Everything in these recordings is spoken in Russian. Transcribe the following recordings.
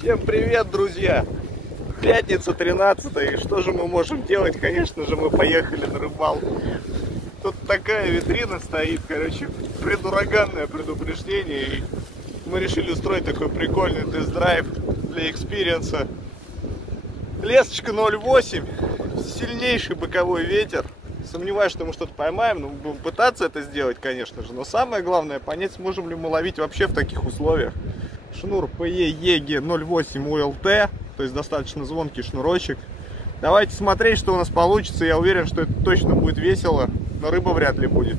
Всем привет, друзья! Пятница 13-я, и что же мы можем делать? Конечно же, мы поехали на рыбалку. Тут такая витрина стоит, короче, предураганное предупреждение. И мы решили устроить такой прикольный тест-драйв для экспириенса. Лесочка 0,8, сильнейший боковой ветер. Сомневаюсь, что мы что-то поймаем, но будем пытаться это сделать, конечно же. Но самое главное, понять, сможем ли мы ловить вообще в таких условиях. Шнур PE EG 0,8 ULT, то есть достаточно звонкий шнурочек. Давайте смотреть, что у нас получится. Я уверен, что это точно будет весело, но рыба вряд ли будет.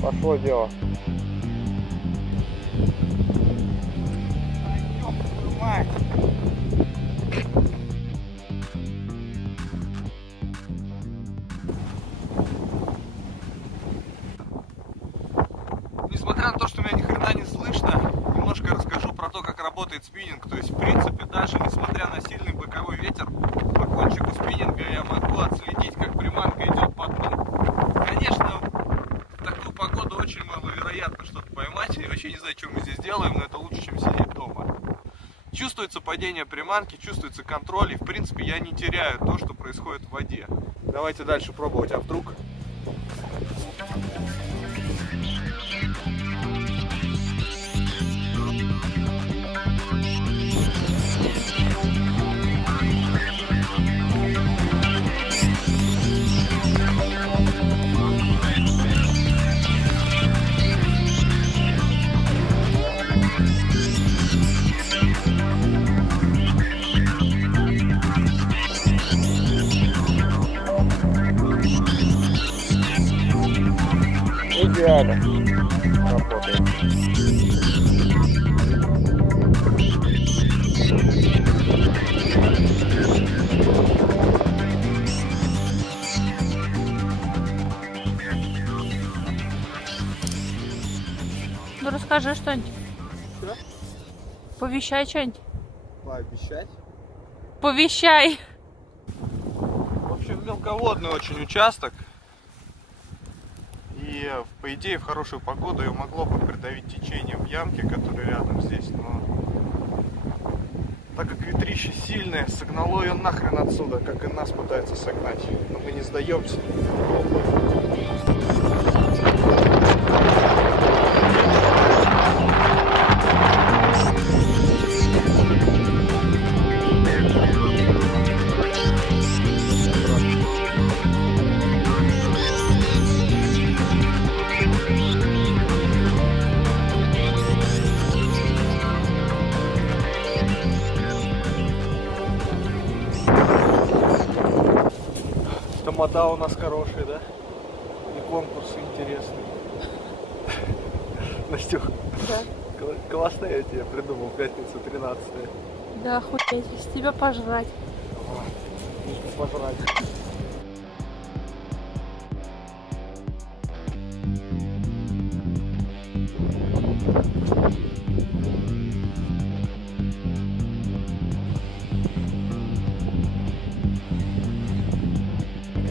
Пошло дело. Несмотря на то, что меня ни хрена не слышно, немножко расскажу про то, как работает спиннинг. То есть, в принципе, даже несмотря на сильный боковой ветер, по кончику спиннинга я могу отследить, как приманка идет по дну. Конечно, в такую погоду очень маловероятно что-то поймать. Я вообще не знаю, что мы здесь делаем, но это лучше, чем сидеть дома. Чувствуется падение приманки, чувствуется контроль, и в принципе я не теряю то, что происходит в воде. Давайте дальше пробовать, а вдруг? Идеально работает. Ну расскажи что-нибудь. Что? Повещай что-нибудь. Пообещать? Повещай. В общем, мелководный очень участок. И, по идее, в хорошую погоду ее могло бы придавить течением в ямке, которая рядом здесь, но так как ветрище сильное, согнало ее нахрен отсюда, как и нас пытается согнать. Но мы не сдаемся. Тамада у нас хорошие, да? И конкурсы интересные. Настюх, Да. классно я тебе придумал, пятница 13-я. Да, хоть с тебя пожрать. Нужно пожрать.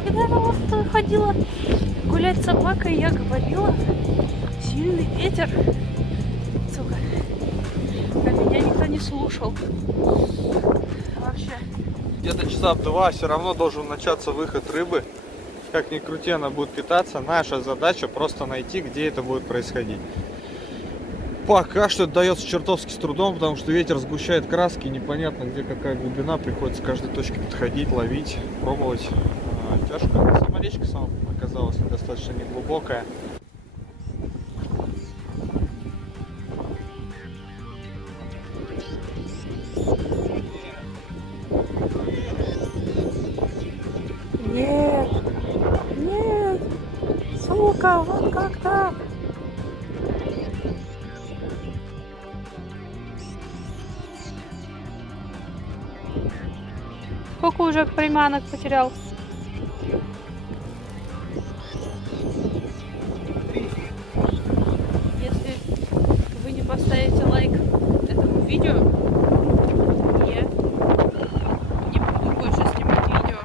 Когда я вот ходила гулять с собакой, я говорила, сильный ветер. Сука. А меня никто не слушал. Вообще. Где-то часа в 2 все равно должен начаться выход рыбы. Как ни крути, она будет питаться. Наша задача просто найти, где это будет происходить. Пока что это дается чертовски с трудом, потому что ветер сгущает краски, непонятно, где какая глубина, приходится к каждой точке подходить, ловить, пробовать. Тяжко. Сама речка сама оказалась достаточно неглубокая. Нет, нет, сука, вот как так? Сколько уже приманок потерял? Если вы не поставите видео. Я не буду больше снимать видео.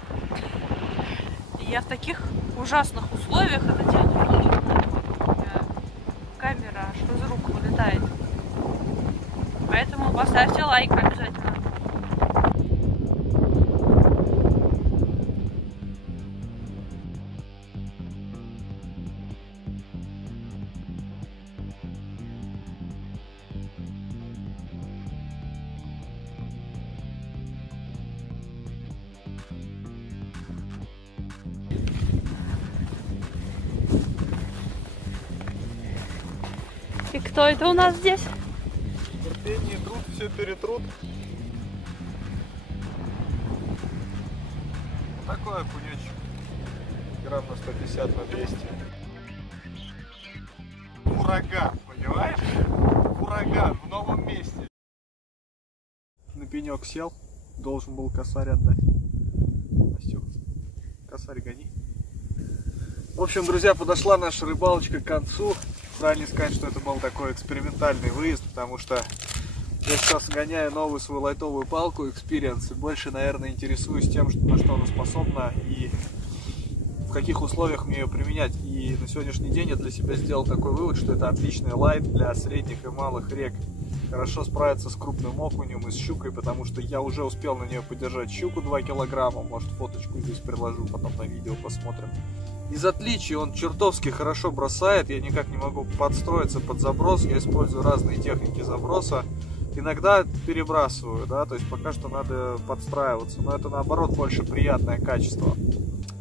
Я в таких ужасных условиях это делаю. Камера аж из рук вылетает. Поэтому поставьте лайк обязательно. И кто это у нас здесь? Терпение, труд, все перетрут. Такой окунечек. Грамм на 150, на 200. Ураган, понимаешь? Ураган в новом месте. На пенек сел, должен был косарь отдать. Настюх, косарь гони. В общем, друзья, подошла наша рыбалочка к концу. Правильно сказать, что это был такой экспериментальный выезд, потому что я сейчас гоняю новую свою лайтовую палку Experience и больше, наверное, интересуюсь тем, на что она способна и в каких условиях мне ее применять. И на сегодняшний день я для себя сделал такой вывод, что это отличный лайт для средних и малых рек. Хорошо справится с крупным окунем и с щукой, потому что я уже успел на нее подержать щуку 2 килограмма. Может, фоточку здесь приложу, потом на видео посмотрим. Из отличий он чертовски хорошо бросает, я никак не могу подстроиться под заброс, я использую разные техники заброса. Иногда перебрасываю, да, то есть пока что надо подстраиваться, но это наоборот больше приятное качество.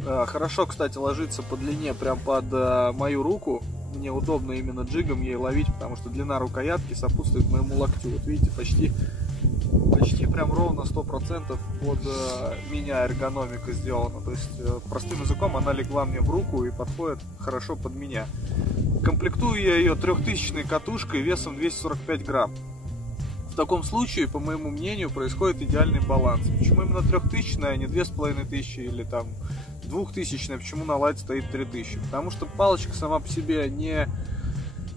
Хорошо, кстати, ложится по длине прям под мою руку, мне удобно именно джигом ей ловить, потому что длина рукоятки сопутствует моему локтю. Вот видите, почти прям ровно 100% под меня эргономика сделана. То есть, простым языком, она легла мне в руку и подходит хорошо под меня. Комплектую я ее 3000 катушкой весом 245 грамм. В таком случае, по моему мнению, происходит идеальный баланс. Почему именно 3000, а не 2500 или там 2000, почему на лайте стоит 3000? Потому что палочка сама по себе не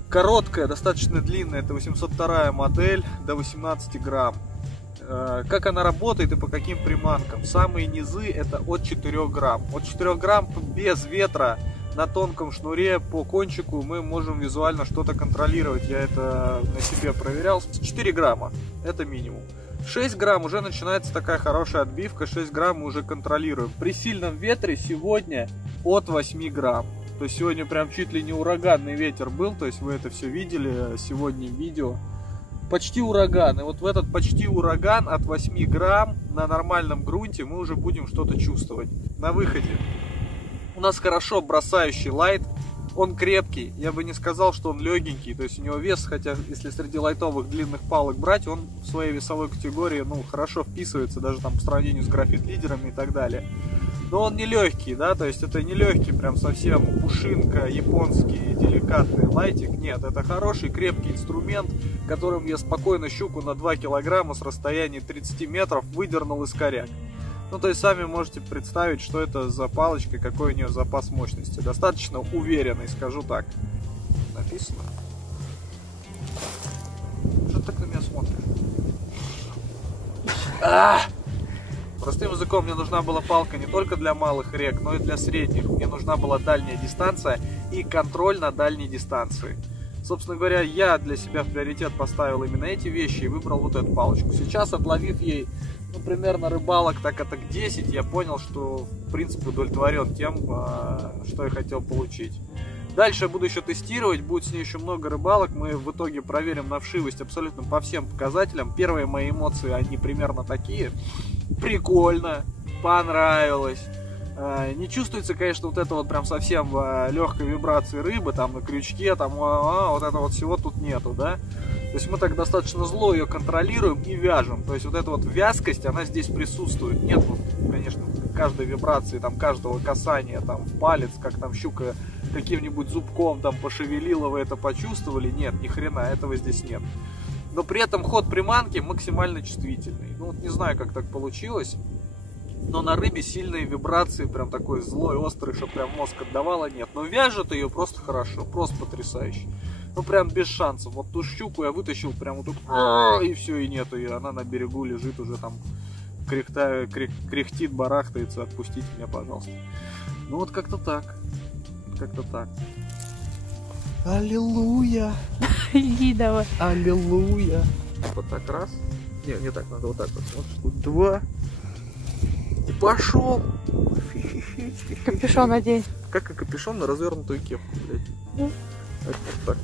короткая, достаточно длинная. Это 802 модель до 18 грамм. Как она работает и по каким приманкам? Самые низы это от 4 грамм. От 4 грамм без ветра на тонком шнуре по кончику мы можем визуально что-то контролировать. Я это на себе проверял. 4 грамма это минимум. 6 грамм уже начинается такая хорошая отбивка. 6 грамм мы уже контролируем. При сильном ветре сегодня от 8 грамм. То есть сегодня прям чуть ли не ураганный ветер был. То есть вы это все видели сегодня в видео. Почти ураган. И вот в этот почти ураган от 8 грамм на нормальном грунте мы уже будем что-то чувствовать. На выходе у нас хорошо бросающий лайт. Он крепкий. Я бы не сказал, что он легенький. То есть у него вес, хотя если среди лайтовых длинных палок брать, он в своей весовой категории хорошо вписывается, даже там по сравнению с графит-лидерами и так далее. Но он не легкий, да, то есть это не легкий, прям совсем пушинка, японский, деликатный лайтик. Нет, это хороший, крепкий инструмент, которым я спокойно щуку на 2 килограмма с расстояния 30 метров выдернул из коряк. Ну, то есть сами можете представить, что это за палочка, какой у нее запас мощности. Достаточно уверенный, скажу так. Написано. Что ты так на меня смотришь? Простым языком, мне нужна была палка не только для малых рек, но и для средних. Мне нужна была дальняя дистанция и контроль на дальней дистанции. Собственно говоря, я для себя в приоритет поставил именно эти вещи и выбрал вот эту палочку. Сейчас, отловив ей, примерно рыбалок так это 10, я понял, что в принципе удовлетворен тем, что я хотел получить. Дальше я буду еще тестировать, будет с ней еще много рыбалок, мы в итоге проверим на вшивость абсолютно по всем показателям. Первые мои эмоции, они примерно такие. Прикольно, понравилось. Не чувствуется, конечно, вот это вот прям совсем легкой вибрации рыбы, там на крючке, там вот этого вот всего тут нету, да. То есть мы так достаточно зло ее контролируем и вяжем. То есть вот эта вот вязкость, она здесь присутствует. Нет, конечно, каждой вибрации, там, каждого касания там, в палец, как там щука каким-нибудь зубком там пошевелила, вы это почувствовали. Нет, ни хрена, этого здесь нет. Но при этом ход приманки максимально чувствительный. Ну вот не знаю, как так получилось. Но на рыбе сильные вибрации, прям такой злой, острый, что прям мозг отдавало, нет. Но вяжет ее просто хорошо, просто потрясающе. Ну прям без шансов. Вот ту щуку я вытащил прям вот тут, и все, и нету. И она на берегу лежит уже там, кряхтит, барахтается. Отпустите меня, пожалуйста. Ну вот как-то так. Как-то так. Аллилуйя. Иди давай. Аллилуйя. Вот так раз. Не так, надо вот так вот. Смотришь, тут два. И пошел. Капюшон одень. Как и капюшон на развернутую кепку, блядь. Ну. Вот так.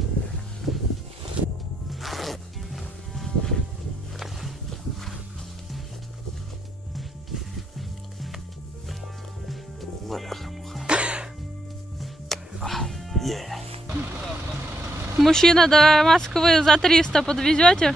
Мужчина до Москвы за 300 подвезете?